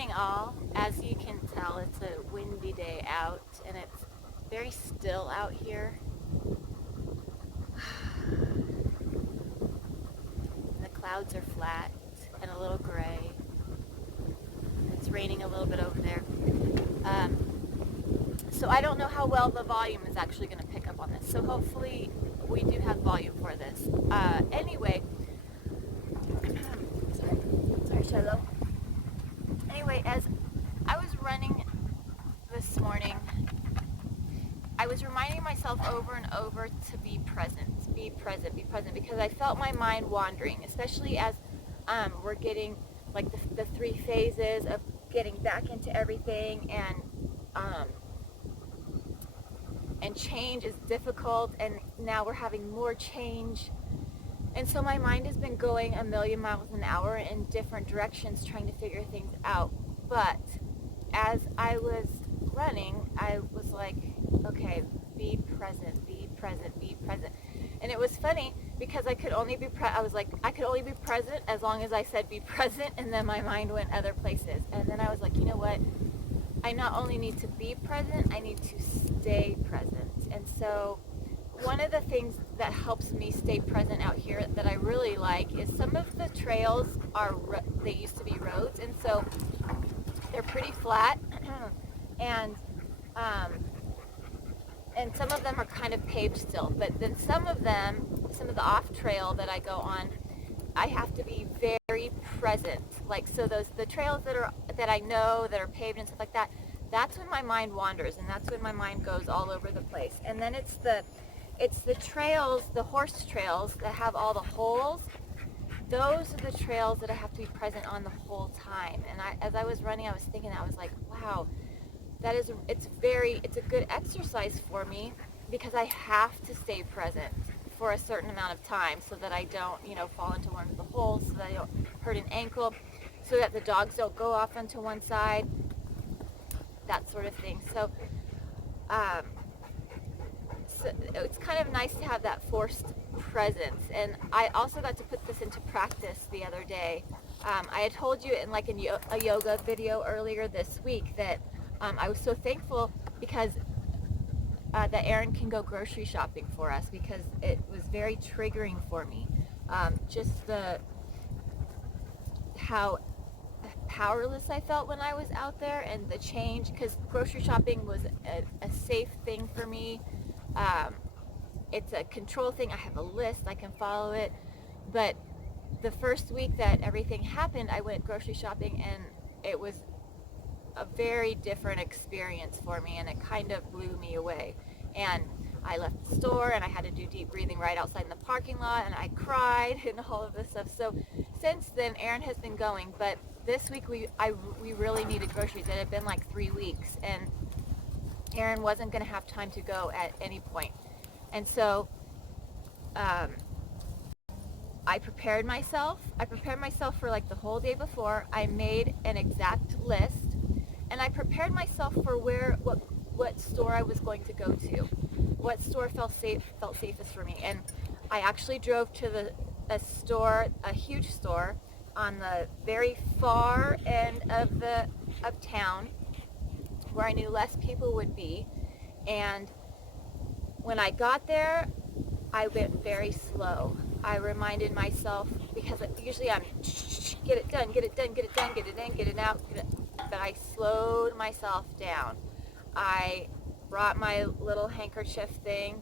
morning all. As you can tell, it's a windy day out and it's very still out here. And the clouds are flat and a little gray. It's raining a little bit over there. So I don't know how well the volume is actually going to pick up on this. So hopefully we do have volume for this. Anyway, sorry, Shiloh. Anyway, as I was running this morning, I was reminding myself over and over to be present, because I felt my mind wandering, especially as we're getting like the three phases of getting back into everything, and change is difficult, and now we're having more change. And so my mind has been going a million miles an hour in different directions trying to figure things out. But as I was running, I was like, okay, be present. And it was funny because I could only be I could only be present as long as I said be present, and then my mind went other places. And then I was like, you know what? I not only need to be present, I need to stay present. And so one of the things that helps me stay present out here that I really like is some of the trails they used to be roads, and so they're pretty flat, and some of them are kind of paved still, but then some of the off trail that I go on, I have to be very present. Like, so the trails that I know that are paved and stuff like that, that's when my mind wanders, and that's when my mind goes all over the place. And then it's the trails, the horse trails that have all the holes. Those are the trails that I have to be present on the whole time. And as I was running, I was thinking, I was like, wow, it's a good exercise for me, because I have to stay present for a certain amount of time so that I don't, fall into one of the holes, so that I don't hurt an ankle, so that the dogs don't go off onto one side, that sort of thing. So it's kind of nice to have that forced presence. And I also got to put this into practice the other day. I had told you in a yoga video earlier this week that I was so thankful because that Aaron can go grocery shopping for us, because it was very triggering for me. Just how powerless I felt when I was out there, and the change, because grocery shopping was a safe thing for me. It's a control thing. I have a list, I can follow it. But the first week that everything happened, I went grocery shopping, and it was a very different experience for me, and it kind of blew me away. And I left the store, and I had to do deep breathing right outside in the parking lot, and I cried and all of this stuff. So since then, Aaron has been going, but this week we really needed groceries. It had been like 3 weeks, and Aaron wasn't going to have time to go at any point. And so I prepared myself for like the whole day before. I made an exact list, and I prepared myself for what store I was going to go to, what store felt safest for me. And I actually drove to a huge store on the very far end of town, where I knew less people would be. And when I got there, I went very slow. I reminded myself, because usually I'm get it done, get it in, out, but I slowed myself down. I brought my little handkerchief thing,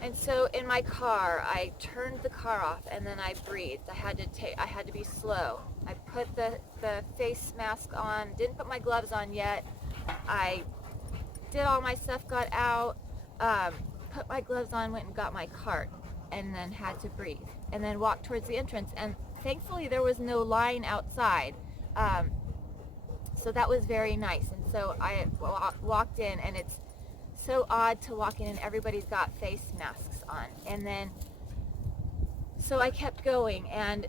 and so in my car, I turned the car off, and then I breathed. I had to be slow. I put the face mask on, didn't put my gloves on yet. I did all my stuff, got out, put my gloves on, went and got my cart, and then had to breathe, and then walked towards the entrance. And thankfully there was no line outside, so that was very nice. And so I walked in, and it's so odd to walk in and everybody's got face masks on. And then so I kept going, and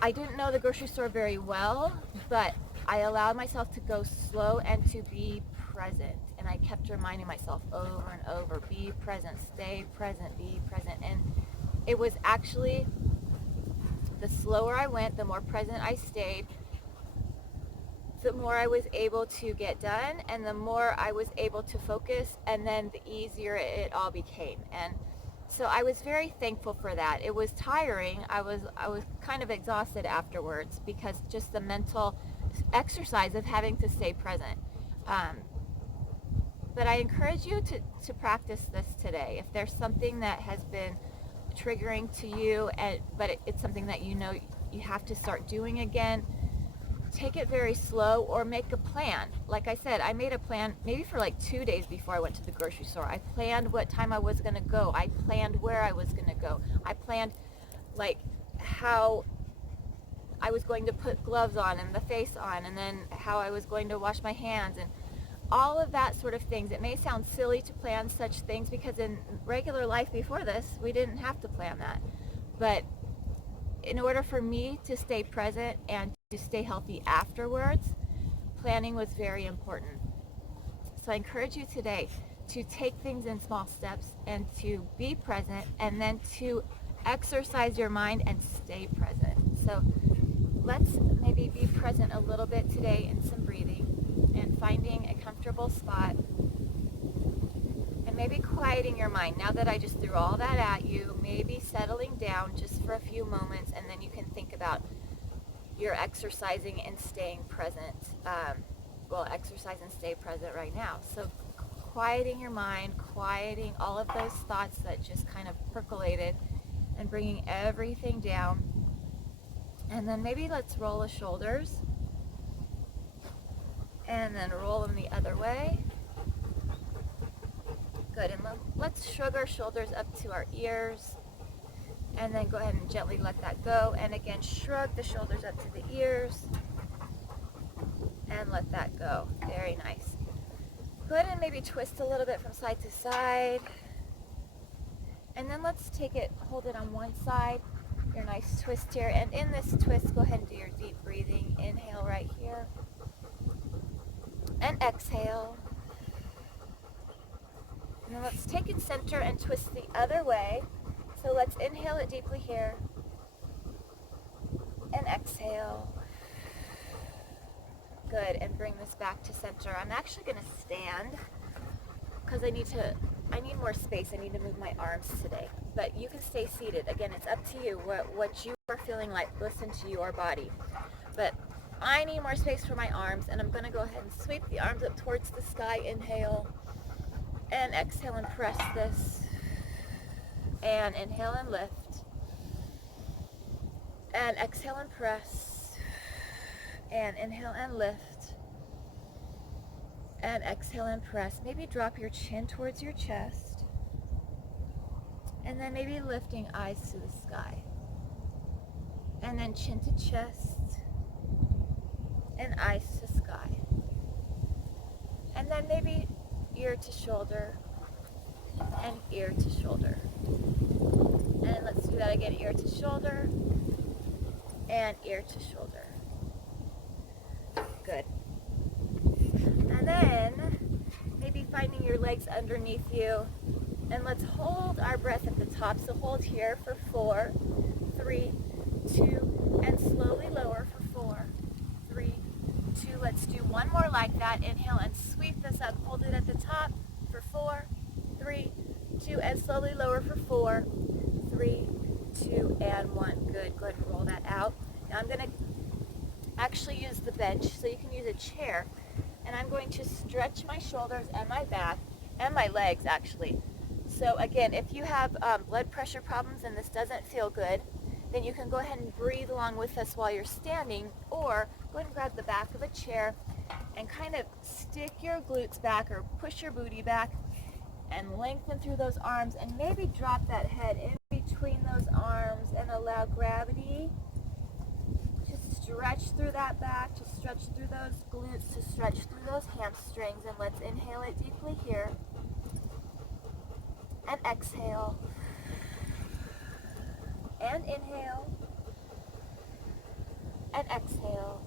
I didn't know the grocery store very well, but I allowed myself to go slow and to be present. And I kept reminding myself over and over, be present, stay present, be present. And it was actually, the slower I went, the more present I stayed. the more I was able to get done, and the more I was able to focus, and then the easier it all became. And so I was very thankful for that. It was tiring. I was kind of exhausted afterwards, because just the mental exercise of having to stay present. But I encourage you to practice this today. If there's something that has been triggering to you, but it's something that you know you have to start doing again, take it very slow, or make a plan. Like I said, I made a plan maybe for like 2 days before I went to the grocery store. I planned what time I was going to go. I planned where I was going to go. I planned like how I was going to put gloves on and the face on, and then how I was going to wash my hands, and all of that sort of things. It may sound silly to plan such things, because in regular life before this, we didn't have to plan that. But in order for me to stay present and to stay healthy afterwards, planning was very important. So I encourage you today to take things in small steps, and to be present, and then to exercise your mind and stay present. So let's maybe be present a little bit today in some breathing, and finding a comfortable spot, and maybe quieting your mind. Now that I just threw all that at you, maybe settling down just for a few moments, and then you can think about your exercising and staying present. Exercise and stay present right now. So quieting your mind, quieting all of those thoughts that just kind of percolated, and bringing everything down. And then maybe let's roll the shoulders, and then roll them the other way. Good. And let's shrug our shoulders up to our ears, and then go ahead and gently let that go. And again, shrug the shoulders up to the ears, and let that go. Very nice. Go ahead and maybe twist a little bit from side to side. And then let's take it, hold it on one side. Your nice twist here. And in this twist, go ahead and do your deep breathing. Inhale right here. And exhale. And then let's take it center and twist the other way. So let's inhale it deeply here. And exhale. Good. And bring this back to center. I'm actually going to stand, because I need more space. I need to move my arms today. But you can stay seated. Again, it's up to you what you are feeling like. Listen to your body. But I need more space for my arms, and I'm going to go ahead and sweep the arms up towards the sky. Inhale. And exhale and press this. And inhale and lift. And exhale and press. And inhale and lift. And exhale and press. Maybe drop your chin towards your chest. And then maybe lifting eyes to the sky. And then chin to chest. And eyes to sky. And then maybe ear to shoulder. And ear to shoulder. And let's do that again. Ear to shoulder. And ear to shoulder. Good. And then maybe finding your legs underneath you. And let's hold our breath at the top. So hold here for 4, 3, 2, and slowly lower for 4, 3, 2. Let's do one more like that. Inhale and sweep this up. Hold it at the top for 4, 3, 2, and slowly lower for 4, 3, 2, and 1. Good. Go ahead and roll that out. Now I'm going to actually use the bench, so you can use a chair. And I'm going to stretch my shoulders and my back and my legs, actually. So again, if you have blood pressure problems and this doesn't feel good, then you can go ahead and breathe along with us while you're standing, or go ahead and grab the back of a chair and kind of stick your glutes back, or push your booty back, and lengthen through those arms, and maybe drop that head in between those arms and allow gravity to stretch through that back, to stretch through those glutes, to stretch through those hamstrings. And let's inhale it deeply here. And exhale. And inhale. And exhale.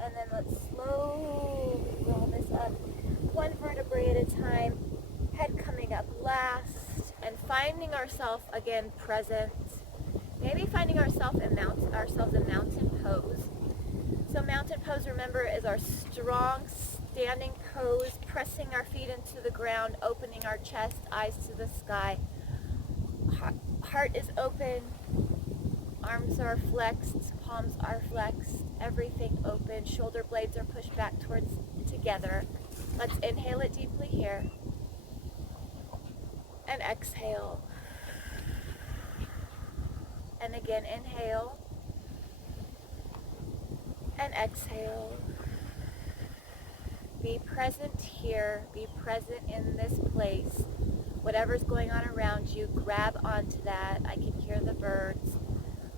And then let's slowly roll this up, one vertebrae at a time, head coming up last, and finding ourselves again present. Maybe finding ourselves in mountain pose. pose, remember, is our strong standing pose, pressing our feet into the ground, opening our chest, eyes to the sky. Heart is open, arms are flexed, palms are flexed, everything open, shoulder blades are pushed back towards together. Let's inhale it deeply here. And exhale. And again, inhale. And exhale. Be present here. Be present in this place. Whatever's going on around you, grab onto that. I can hear the birds.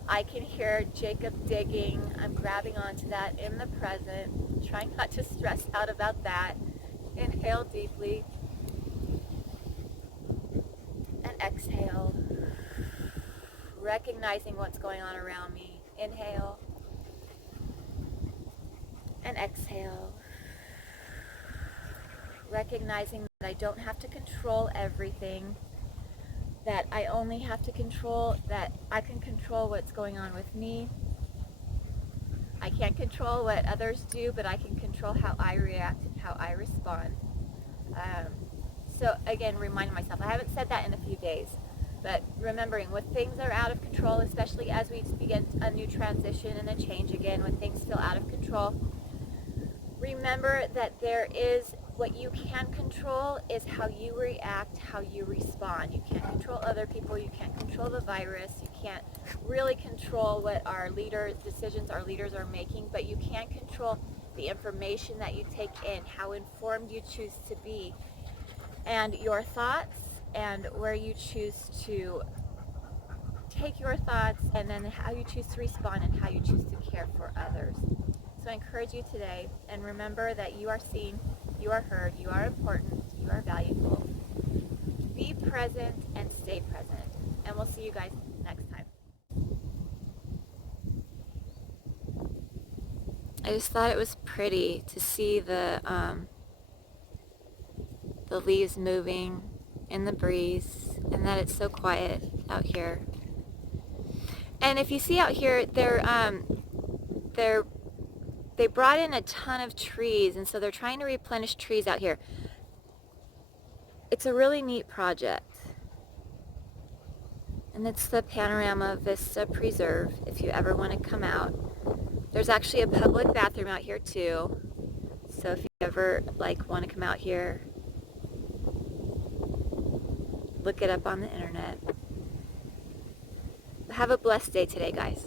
I can hear Jacob digging. I'm grabbing onto that in the present. Trying not to stress out about that. Inhale deeply. And exhale. Recognizing what's going on around me. Inhale. And exhale. Recognizing that I don't have to control everything, that I only have to control, that I can control what's going on with me. I can't control what others do, but I can control how I react and how I respond. So again, reminding myself, I haven't said that in a few days, but remembering when things are out of control, especially as we begin a new transition and a change again, when things feel out of control, remember that there is, what you can control is how you react, how you respond. You can't control other people, you can't control the virus, you can't really control what decisions our leaders are making, but you can control the information that you take in, how informed you choose to be, and your thoughts, and where you choose to take your thoughts, and then how you choose to respond and how you choose to care for others. So I encourage you today, and remember that you are seen, you are heard, you are important, you are valuable. Be present and stay present. And we'll see you guys next time. I just thought it was pretty to see the leaves moving in the breeze, and that it's so quiet out here. And if you see out here, they brought in a ton of trees, and so they're trying to replenish trees out here. It's a really neat project. And it's the Panorama Vista Preserve, if you ever want to come out. There's actually a public bathroom out here too. So if you ever want to come out here, look it up on the internet. Have a blessed day today, guys.